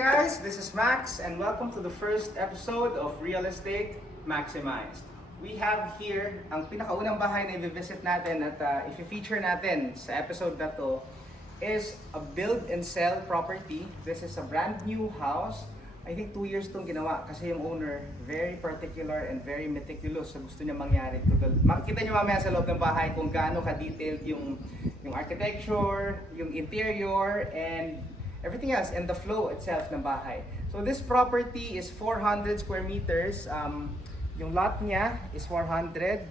guys, this is Max and welcome to the first episode of Real Estate Maximized. We have here ang pinakaunang bahay na i-visit natin at i-feature natin sa episode na to is a build and sell property. This is a brand new house. I think 2 years itong ginawa kasi yung owner very particular and very meticulous sa gusto niya mangyari. Makikita niyo mamaya sa loob ng bahay kung gaano ka-detailed yung architecture, yung interior, and everything else, and the flow itself ng bahay. So this property is 400 square meters. Yung lot niya is 400.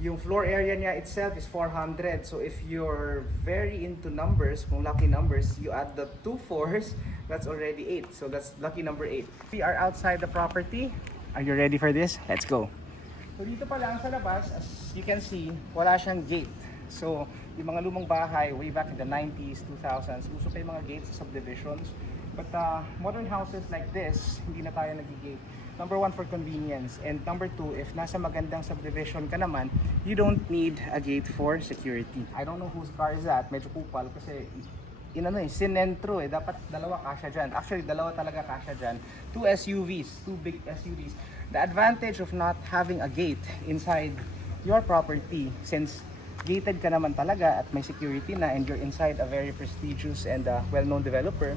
Yung floor area niya itself is 400. So if you're very into numbers, kung lucky numbers, you add the 2 4s, that's already 8. So that's lucky number 8. We are outside the property. Are you ready for this? Let's go. So dito pa lang sa labas, as you can see, wala siyang gate. So yung mga lumang bahay way back in the 90s, 2000s, uso pa yung mga gates sa subdivisions. But modern houses like this, hindi na tayo nag-gate. Number 1 for convenience, and number 2, if nasa magandang subdivision ka naman, you don't need a gate for security. I don't know whose car is that, medyo kupal kasi sinentro dapat dalawa kasya dyan. Actually, dalawa talaga kasya dyan. 2 SUVs, 2 big SUVs. The advantage of not having a gate inside your property, since gated ka naman talaga at may security na and you're inside a very prestigious and well-known developer,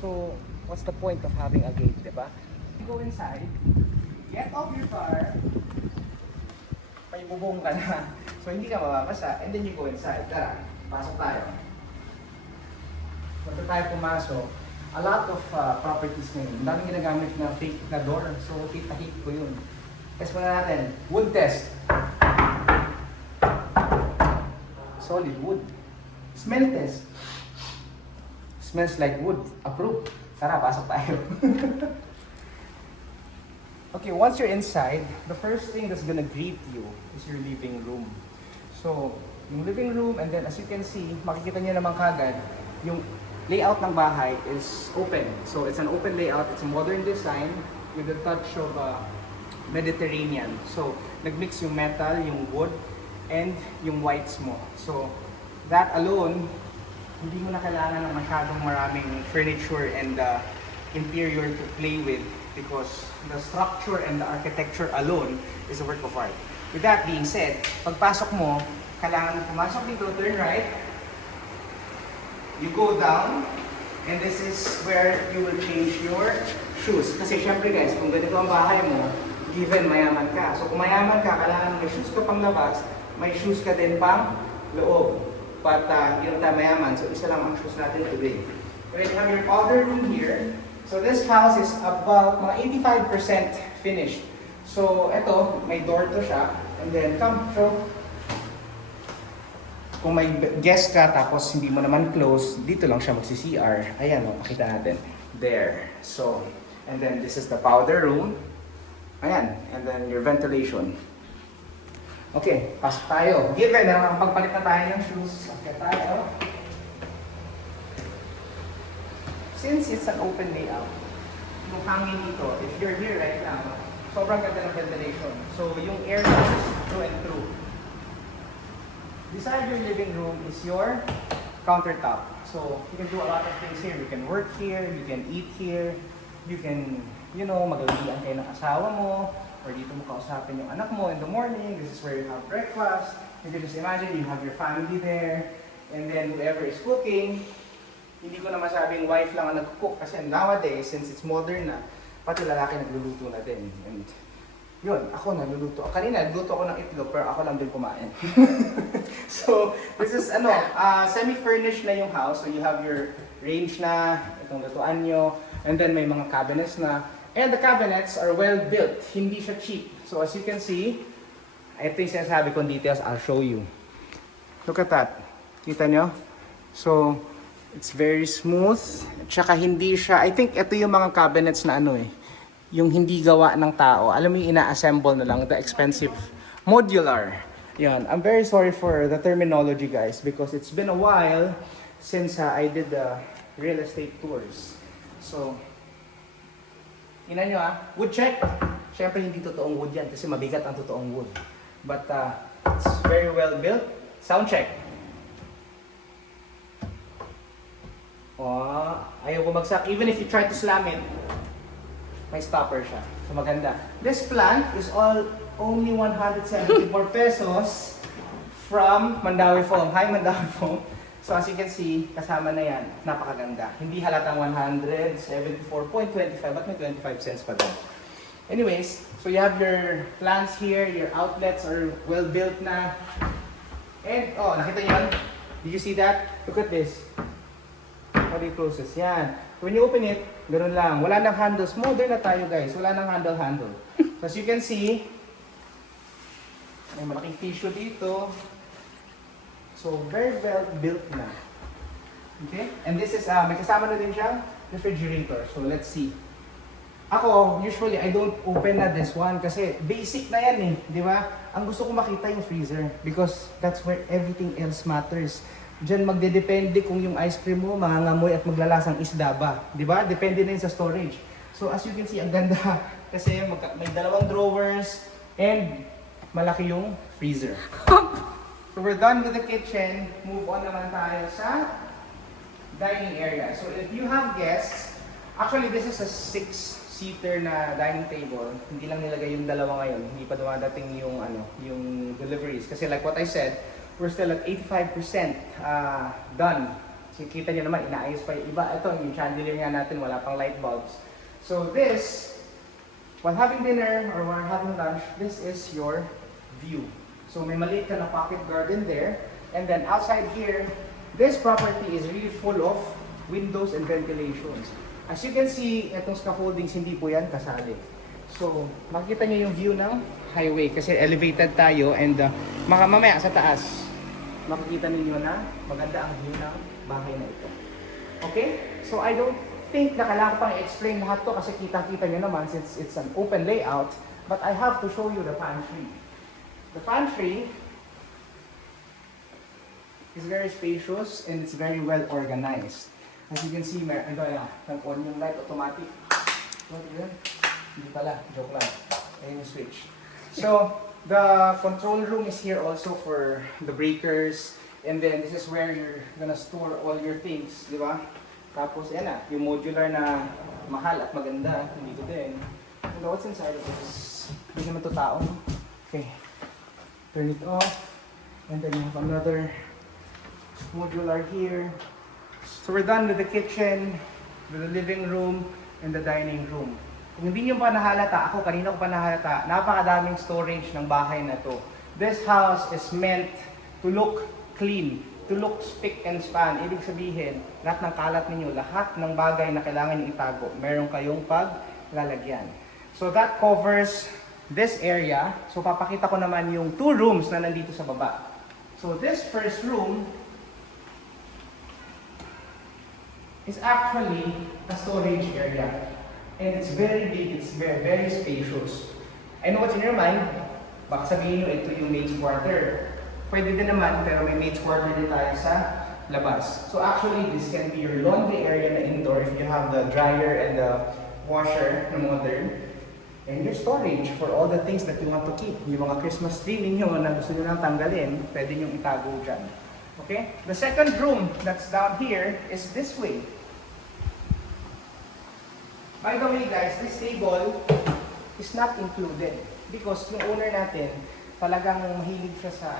so what's the point of having a gate, diba? You go inside, get off your car, may bubong ka na, so hindi ka mababasa, and then you go inside. Tara, pasok tayo. Bago tayo pumasok, a lot of properties ngayon, daming ginagamit na fake na door, so hit ko yun. Test muna natin, wood test. Solid wood. Smell test. Smells like wood. Approved. Tara, pasok tayo. Okay, once you're inside, the first thing that's gonna greet you is your living room. So, yung living room, and then as you can see, makikita niyo naman kagad, yung layout ng bahay is open. So, it's an open layout. It's a modern design with a touch of Mediterranean. So, nagmix yung metal, yung wood, and yung whites mo. So, that alone, hindi mo na kailangan ng masyadong maraming furniture and interior to play with because the structure and the architecture alone is a work of art. With that being said, pagpasok mo, kailangan mo pumasok dito, turn right, you go down, and this is where you will change your shoes. Kasi syempre guys, kung ganito ang bahay mo, given mayaman ka. So kung mayaman ka, kailangan may shoes ka pang labas, may shoes ka din pang loob. But hindi tayo mayaman, so isa lang ang shoes natin today. When you have your powder room here, so this house is about mga 85% finished. So ito, may door to siya, and then come, show. Kung may guest ka tapos hindi mo naman close, dito lang siya magsi-CR. Ayan, pakita natin. There. So, and then this is the powder room. Ayan, and then your ventilation. Okay, pasok tayo. Given na pagpalit na tayo ng shoes, okay tayo. Since it's an open layout, yung hangin dito, if you're here right now, sobrang ganda ng ventilation. So yung air is through and through. Beside your living room is your countertop. So you can do a lot of things here. You can work here, you can eat here, you can, maglilian kayo ng asawa mo, or dito mo kausapin yung anak mo in the morning. This is where you have breakfast. You can just imagine you have your family there, and then whoever is cooking, hindi ko na masabing wife lang ang nag-cook kasi nowadays, since it's modern na, pati lalaki nagluluto na din. And yun, ako nagluluto. Kanina, nagluto ako ng itlog, pero ako lang din kumain. So, this is semi-furnished na yung house. So, you have your range na, itong lutuan nyo, and then may mga cabinets na. And the cabinets are well built. Hindi siya cheap. So, as you can see, ito yung sinasabi kong details. I'll show you. Look at that. Kita nyo? So, it's very smooth. Tsaka hindi siya, I think ito yung mga cabinets na yung hindi gawa ng tao. Alam mo yung ina-assemble na lang, the expensive modular. Yan. I'm very sorry for the terminology guys because it's been a while since I did the real estate tours. So, ina nyo wood check. Siyempre hindi totoong wood yan kasi mabigat ang totoong wood. But it's very well built. Sound check. Oh, ayaw bumagsak. Even if you try to slam it, may stopper siya. So maganda. This plant is only 174 pesos from Mandawi Foam. Hi Mandawi Foam. So as you can see, kasama na yan. Napakaganda. Hindi halatang 174.25 but may 25 cents pa din. Anyways, so you have your plants here, your outlets are well built na. And, oh, nakita niyo yun? Did you see that? Look at this. How do you close this? Yan. When you open it, ganoon lang. Wala nang handles. Modern na tayo guys. Wala nang handle. So as you can see, may malaking tissue dito. So very well built na. Okay? And this is, may kasama na din siyang refrigerator. So let's see. Ako, usually, I don't open na this one kasi basic na yan eh. Di ba? Ang gusto ko makita yung freezer because that's where everything else matters. Diyan magdedepende kung yung ice cream mo mangangamoy at maglalasang isda ba. Di ba? Depende na yun sa storage. So as you can see, ang ganda kasi may dalawang drawers and malaki yung freezer. So we're done with the kitchen. Move on naman tayo sa dining area. So if you have guests, actually this is a 6-seater na dining table. Hindi lang nilagay yung dalawa ngayon. Hindi pa dumadating yung yung deliveries kasi like what I said, we're still at 85% done. So kita niyo naman, inaayos pa yung iba. Ito, yung chandelier nga natin, wala pang light bulbs. So this, while having dinner or while having lunch, this is your view. So may maliit ka na pocket garden there. And then outside here, this property is really full of windows and ventilations. As you can see, itong scaffoldings, hindi po yan kasali. So, makikita niyo yung view ng highway kasi elevated tayo and mamaya sa taas, makikita niyo na maganda ang view ng bahay na ito. Okay? So, I don't think na kailangan pang i-explain lahat to kasi kita-kita niyo naman since it's an open layout, but I have to show you the pantry. The pantry is very spacious and it's very well organized. As you can see, nag-on yung light automatic. What yun? Hindi pala, joke lang. Ayun yung switch. So, the control room is here also for the breakers. And then, this is where you're gonna store all your things, di ba? Tapos, yan na, yung modular na mahal at maganda, dito din. And what's inside of this? Hindi naman to tao, no? Okay. Turn it off. And then you have another modular here. So we're done with the kitchen, with the living room, and the dining room. Kung hindi nyo pa nahalata, ako kanina ko pa nahalata, napakadaming storage ng bahay na to. This house is meant to look clean, to look spick and span. Ibig sabihin, lahat ng kalat ninyo, lahat ng bagay na kailangan nyo itago, meron kayong paglalagyan. So that covers this area. So papakita ko naman yung 2 rooms na nandito sa baba. So this first room is actually a storage area. And it's very big, it's very, very spacious. I know what's in your mind, baka sabihin nyo ito yung maid's quarter. Pwede din naman, pero may maid's quarter din tayo sa labas. So actually, this can be your laundry area na indoor if you have the dryer and the washer na modern. And your storage for all the things that you want to keep. Yung mga Christmas tree ninyo na gusto nyo nang tanggalin, pwede nyo itago dyan. Okay? The second room that's down here is this way. By the way guys, this table is not included because yung owner natin talagang mahilig siya sa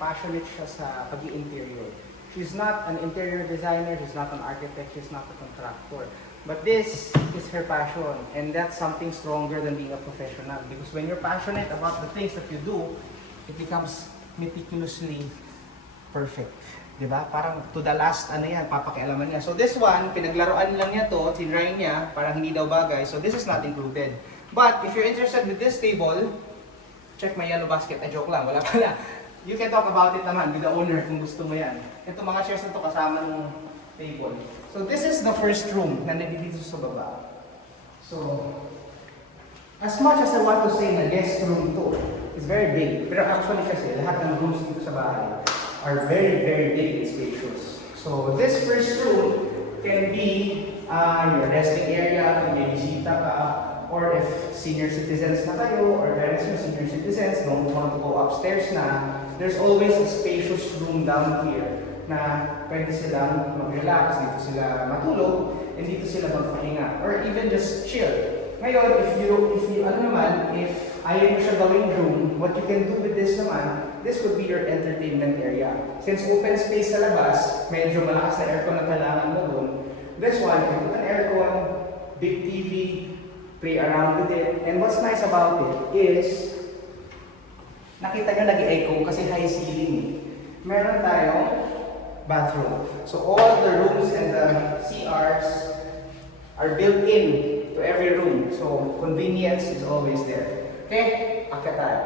passionate siya sa pag-i-interior. She's not an interior designer, she's not an architect, she's not a contractor. But this is her passion and that's something stronger than being a professional because when you're passionate about the things that you do, it becomes meticulously perfect. Diba? Parang to the last, papakialaman niya. So this one, pinaglaruan lang niya to, tinry niya, parang hindi daw bagay. So this is not included. But if you're interested with this table, check my yellow basket. Joke lang, wala pala. You can talk about it naman with the owner kung gusto mo yan. Ito mga chairs na to kasama ng table. So this is the first room na nandito sa baba. So, as much as I want to say na guest room to, it's very big. Pero actually kasi lahat ng rooms dito sa bahay are very, very big and spacious. So this first room can be your resting area, kung may bisita ka, or if senior citizens na kayo, or parents ng senior citizens don't want to go upstairs na, there's always a spacious room down here na pwede silang mag-relax, dito sila matulog, and dito sila magpahinga. Or even just chill. Ngayon, if ayaw mo siya gawing room, what you can do with this naman, this would be your entertainment area. Since open space sa labas, medyo malakas na aircon na kailangan mo dun, this one, you put an aircon, big TV, play around with it. And what's nice about it is, nakita nyo nag-echo kasi high ceiling. Meron tayong bathroom. So all the rooms and the CRs are built in to every room. So convenience is always there. Okay? Akit tayo.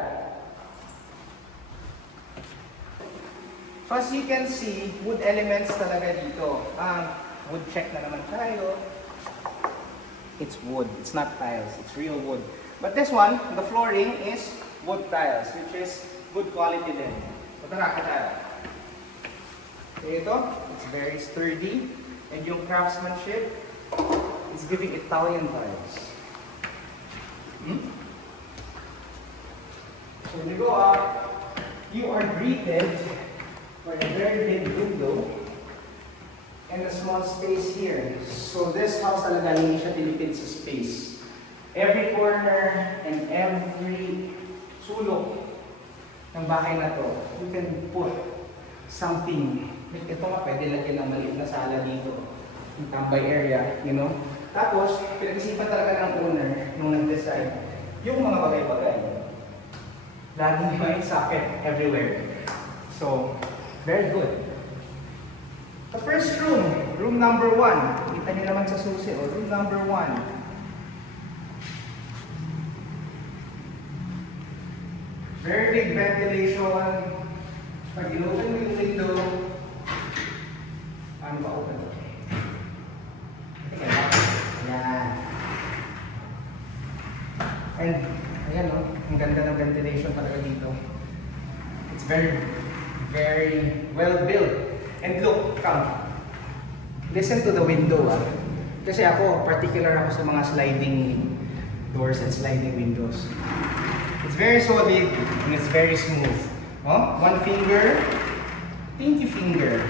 So as you can see, wood elements talaga dito. Wood check na naman tayo. It's wood. It's not tiles. It's real wood. But this one, the flooring is wood tiles, which is good quality din. So tara, akit tayo. Okay, ito, it's very sturdy. And yung craftsmanship, it's giving Italian vibes. So when you go up, you are greeted by a very big window and a small space here. So this house talaga hindi siya tinipid sa space. Every corner and every sulok ng bahay na to, you can put something. Ito nga pwede lagyan ng maliit na sala dito. Yung tambay area, you know? Tapos, pinag-isipan talaga ng owner nung nag-design yung mga bagay-bagay. Laging may socket everywhere. So, very good. The first room, room number 1. Kita niyo naman sa susi, room number 1. Very big ventilation. Pag in-open mo yung window, paano ba open ito? Ayan. And, ayan o, ang ganda ng ventilation talaga dito. It's very, very well built. And look, come. Listen to the window Kasi ako, particular ako sa mga sliding doors and sliding windows. It's very solid and it's very smooth. Oh, one finger, pinky finger.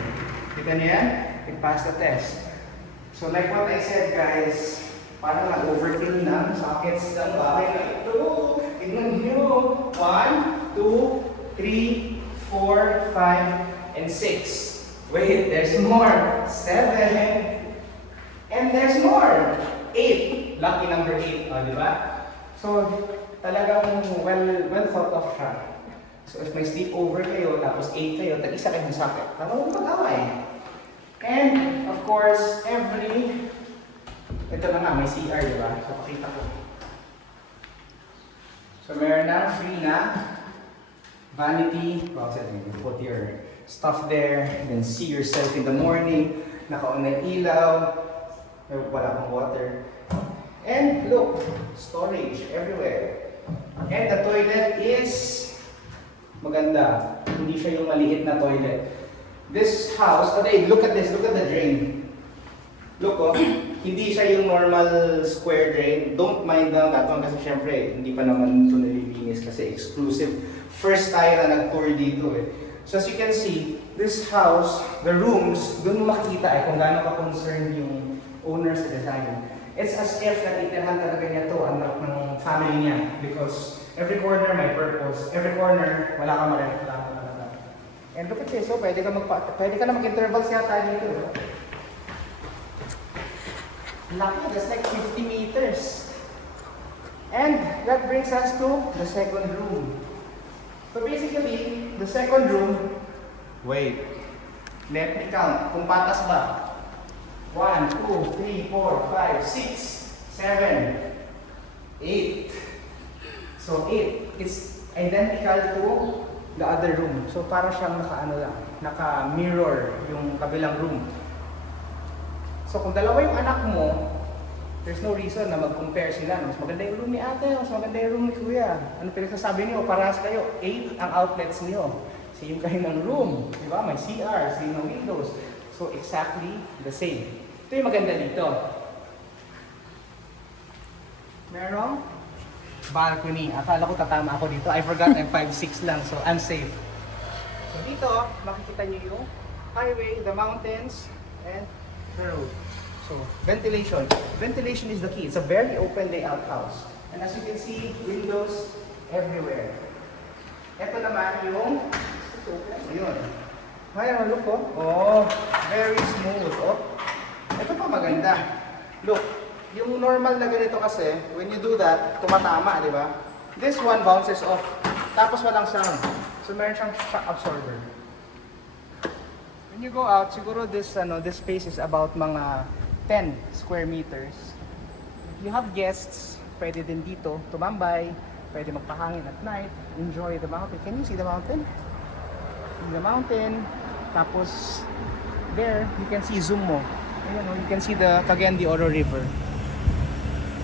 Kita niyo yan? It passed the test. So like what I said guys, parang nag-overkill na, sockets ng bahay na ito. Tignan niyo. 1, 2, 3, 4, 5, and 6. Wait, there's more. 7. And there's more. 8. Lucky number 8, di ba? So, talagang well thought of siya. So, if may sleepover kayo, tapos 8 kayo, tag-isa kayo ng socket. Tama mo mag-away. And, of course, ito na nga, may CR, di ba? So, pakita ko. So, meron na, free na. Vanity, closet, you can put your stuff there, and then see yourself in the morning. Naka-on na ilaw, wala pang water. And look, storage everywhere. And the toilet is maganda. Hindi siya yung maliit na toilet. This house, look at this, look at the drain. Look hindi siya yung normal square drain. Don't mind that one kasi syempre, hindi pa naman ito nalilinis kasi exclusive. First tayo na nag-tour dito So as you can see, this house, the rooms, doon mo makikita kung gaano ka-concerned yung owner sa design. It's as if natitirahan talaga niya to anak ng family niya because every corner may purpose. Every corner, wala kang mareklamo talaga. And look at this, pwede ka na mag-intervals yata dito. Laki, that's like 50 meters. And that brings us to the second room. So basically, the second room, let me count. Kung patas ba? 1, 2, 3, 4, 5, 6, 7, 8. So 8. It's identical to the other room. So para siyang naka-mirror yung kabilang room. So kung dalawa yung anak mo, there's no reason na mag-compare sila. Mas maganda yung room ni ate, mas maganda yung room ni kuya. Ano pinagsasabi niyo? Parehas kayo. 8 ang outlets niyo. Same kayo ng room. Di ba? May CR, same ng windows. So exactly the same. Ito yung maganda dito. Merong balcony. Akala ko tatama ako dito. I forgot I'm 5'6" lang. So I'm safe. So dito, makikita niyo yung highway, the mountains, and the road. So, ventilation. Ventilation is the key. It's a very open layout house. And as you can see, windows everywhere. Ito naman yung, ayun. Ayan, look oh. Oh, very smooth. Oh. Ito pa maganda. Look, yung normal na ganito kasi, when you do that, tumatama, di ba? This one bounces off. Tapos walang sound. So, meron siyang shock absorber. When you go out, siguro this space is about mga 10 square meters. If you have guests, pwede din dito tumambay, pwede magpahangin at night, enjoy the mountain. Can you see the mountain? The mountain, tapos there, you can see zoom mo. You can see the Cagayan de Oro River.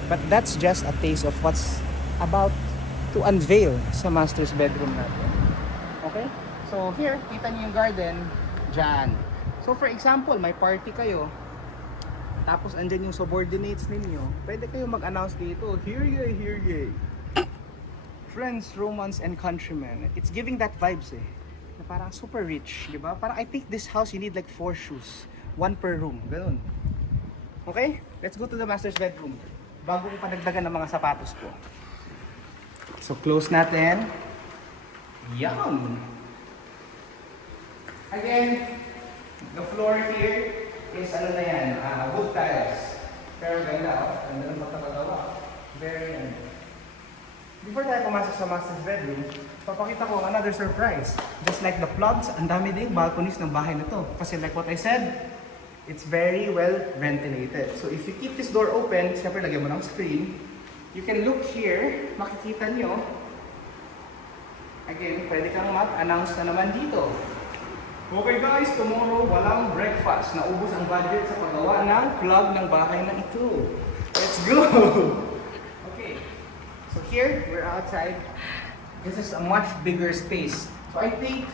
But that's just a taste of what's about to unveil sa master's bedroom natin. Okay? So here, kita niyo yung garden, dyan. So for example, may party kayo, tapos andyan yung subordinates ninyo, pwede kayo mag-announce dito, hear ye. Friends, romance, and countrymen. It's giving that vibes eh. Na parang super rich, di ba? Parang I think this house you need like 4 shoes. 1 per room, ganun. Okay? Let's go to the master's bedroom. Bago ko padagdagan ng mga sapatos ko. So close natin. Yum! Again, the floor here is ano na yan, wood tiles. Pero ganda oh, ganda ng pagkakagawa. Very good. Before tayo pumasok sa master's bedroom, papakita ko another surprise. Just like the plugs, ang dami ding balconies ng bahay na to. Kasi like what I said, it's very well ventilated. So if you keep this door open, siyempre lagyan mo ng screen, you can look here, makikita nyo. Again, pwede kang mag-announce na naman dito. Okay guys, tomorrow walang breakfast. Naubos ang budget sa paggawa ng plug ng bahay na ito. Let's go! Okay, so here, we're outside. This is a much bigger space. So I think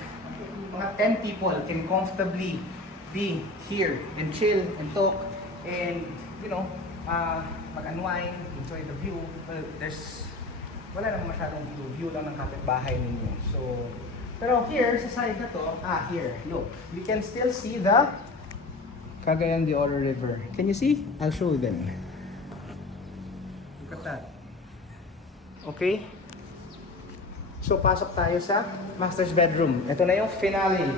mga 10 people can comfortably be here and chill and talk and, you know, mag-unwind, enjoy the view. Well, wala namang masyadong view lang ng kapitbahay ninyo. So, pero here, sa side na to, here, look. You can still see the Cagayan de Oro River. Can you see? I'll show you then. Look at that. Okay? So, pasok tayo sa master's bedroom. Ito na yung finale.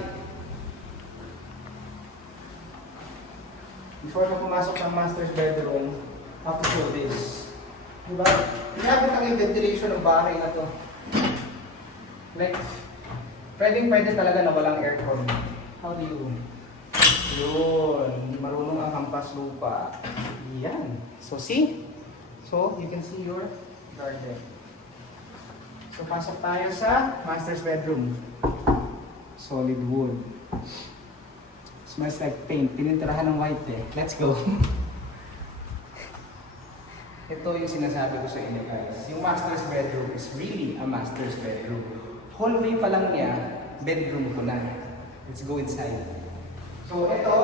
Before ka pumasok ng master's bedroom, have to show this. Diba? Hinabot ang ventilation ng bahay na to. Like, pwede talaga na walang aircon. How do you? Yun. Marunong ang hampas lupa. Yan. So, see? So, you can see your garden. So, pasok tayo sa master's bedroom. Solid wood. Smells like paint. Pinintirahan ng white eh. Let's go. Ito yung sinasabi ko sa inyo guys. Yung master's bedroom is really a master's bedroom. Hallway pa lang niya, bedroom ko na. Let's go inside. So ito,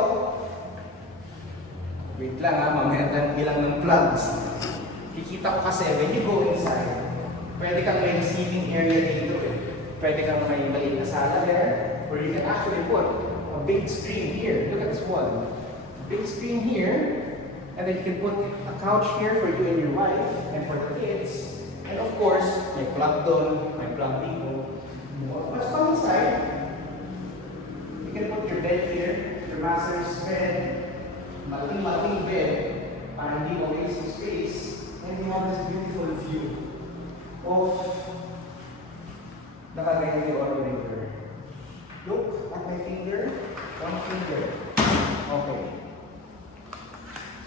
wait lang mamaya tayo bilang ng plugs. Kikita ko kasi when you go inside, pwede kang may receiving area dito eh. Pwede kang may maliit na sala there, or you can actually put a big screen here. Look at this one. Big screen here. And then you can put a couch here for you and your wife and for the kids. And of course, may plug doon, may plug dito. Let's come inside. You can put your bed here, your master's bed, malaking bed, para hindi mo waste yung space. And you have this beautiful view of the Cagayan de Oro River. Look at my finger, one finger. Okay.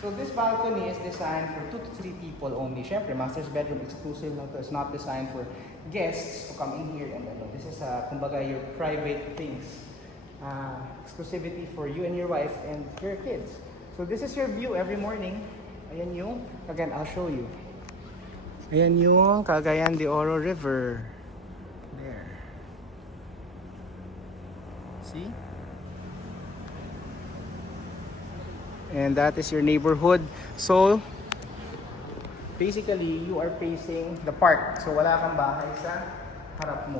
So this balcony is designed for 2 to 3 people only. Siyempre, master's bedroom exclusive lang to. It's not designed for guests to come in here and this is kumbaga your private things. Exclusivity for you and your wife and your kids. So this is your view every morning. Ayan yung, again, I'll show you. Ayan yung Cagayan de Oro River. There. See? And that is your neighborhood. So, basically, you are facing the park. So, wala kang bahay sa harap mo.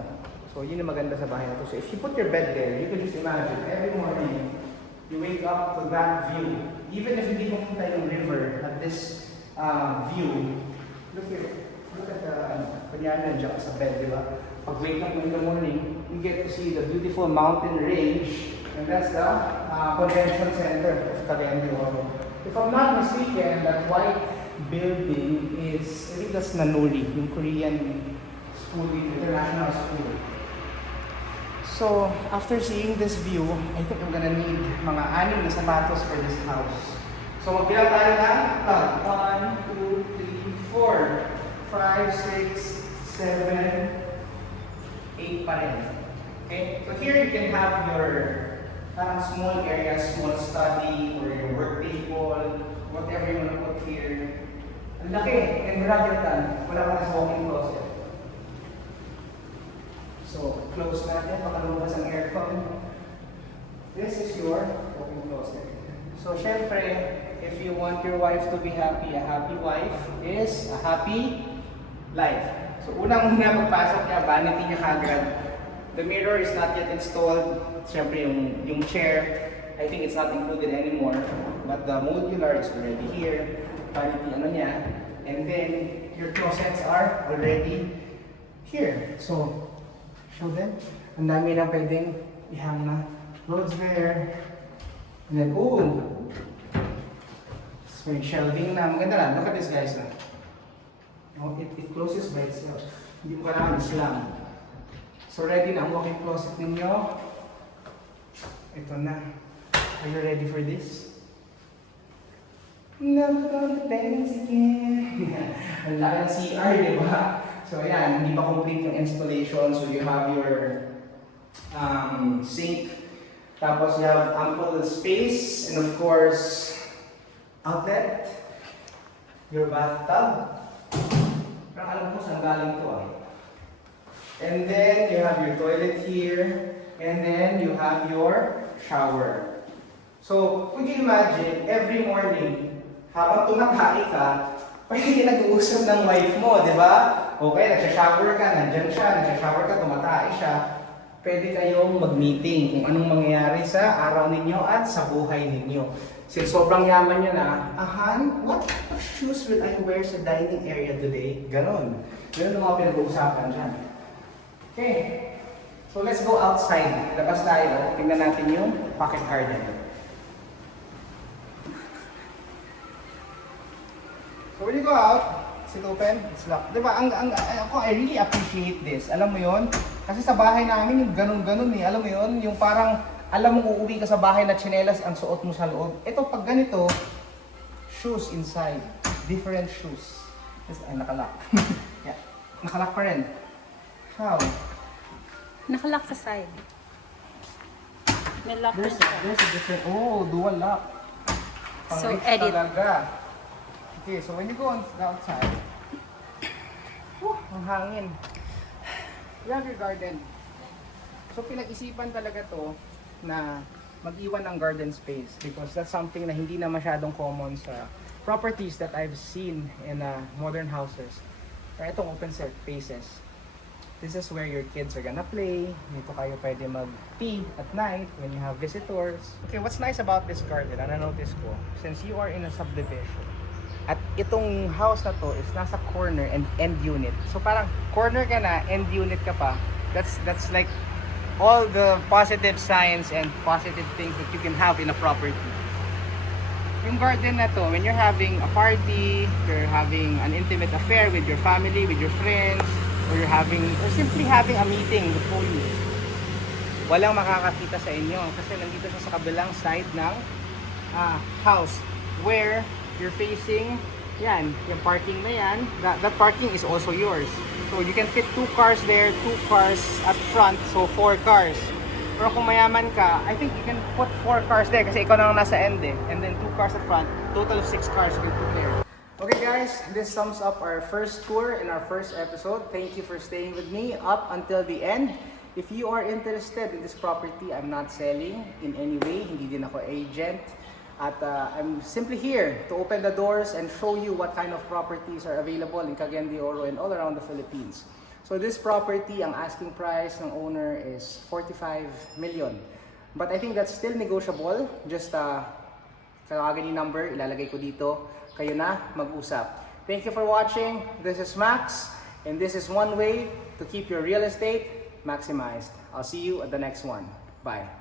So yun yung maganda sa bahay na to. So if you put your bed there, you can just imagine every morning you wake up to that view. Even if hindi mo kita yung river at this view, look here. Look at the, kunyari nandiyan ka sa bed, di ba? Pag wake up in the morning, you get to see the beautiful mountain range, and that's the convention center of Cagayan de Oro. If I'm not mistaken, that white building is, I think that's Nanuri, yung Korean school, international school. So, after seeing this view, I think I'm gonna need mga 6 na sapatos for this house. So, magbilang tayo ng 1, 2, 3, 4. 5, 6, 7, 8 pa rin. Okay? So here you can have your small area, small study, or your work table, whatever you want to put here. Ang laki, and radiatan. Wala ka na sa walk-in closet. So, close natin, baka lumabas ang aircon. This is your walk-in closet. So, syempre, if you want your wife to be happy, a happy wife is a happy life. So unang-una pagpasok niya, vanity niya kagad. The mirror is not yet installed. Siyempre yung chair, I think it's not included anymore. But the modular is already here. Vanity ano niya. And then your closets are already here. So show them. Ang dami na pwedeng ihang na clothes there. And then so yung shelving na. Maganda lang. Look at this guys na. No, it closes by itself. Hindi mo kailangan islam. So ready na ang walk-in closet ninyo. Ito na. Are you ready for this? Never gonna dance again. Ang laki ng CR, di ba? So ayan, hindi pa complete yung installation. So you have your sink. Tapos you have ample space. And of course, outlet. Your bathtub. Parang alam mo saan galing to And then you have your toilet here, and then you have your shower. So, could you imagine, every morning, habang tumatay ka, pwede nag-uusap ng wife mo, di ba? Okay, nagsha-shower ka, nandyan siya, nagsha-shower ka, tumatay siya. Pwede kayong mag-meeting kung anong mangyayari sa araw ninyo at sa buhay ninyo. Since sobrang yaman nyo na, Ahan, what type of shoes will I wear sa dining area today? Ganon. Ganon ang mga pinag-uusapan dyan. Okay. So let's go outside. Labas tayo. Tingnan natin yung pocket garden. So when you go out, is it open? It's locked. Diba? I really appreciate this. Alam mo yon? Kasi sa bahay namin yung ganon-ganon eh. Alam mo yon? Yung parang alam mo uuwi ka sa bahay na tsinelas ang suot mo sa loob. Ito pag ganito, shoes inside. Different shoes. Ay, nakalock. Yeah. Nakalock pa rin. How? Nakalock sa side. May lock There's a different, dual lock. So, Pang-rich edit. talaga. Okay, so when you go on the outside, ang hangin. You have your garden. So pinag-isipan talaga to na mag-iwan ng garden space because that's something na hindi na masyadong common sa properties that I've seen in modern houses. Kaya itong open spaces. This is where your kids are gonna play. Dito kayo pwede mag-tea at night when you have visitors. Okay, what's nice about this garden, na-notice ko, since you are in a subdivision, at itong house na to is nasa corner and end unit. So parang corner ka na, end unit ka pa. That's like all the positive signs and positive things that you can have in a property. Yung garden na to, when you're having a party, you're having an intimate affair with your family, with your friends, or simply having a meeting with you, walang makakakita sa inyo kasi nandito siya sa kabilang side ng house where you're facing yan, yung parking na yan, that parking is also yours. So you can fit 2 cars there, 2 cars at front, so 4 cars. Pero kung mayaman ka, I think you can put 4 cars there kasi ikaw na lang nasa end eh. And then 2 cars at front, total of 6 cars you can put there. Okay guys, this sums up our first tour in our first episode. Thank you for staying with me up until the end. If you are interested in this property, I'm not selling in any way, hindi din ako agent. At I'm simply here to open the doors and show you what kind of properties are available in Cagayan de Oro and all around the Philippines. So this property, ang asking price ng owner is 45 million. But I think that's still negotiable. Just tawagan yung number, ilalagay ko dito. Kayo na mag-usap. Thank you for watching. This is Max, and this is one way to keep your real estate maximized. I'll see you at the next one. Bye.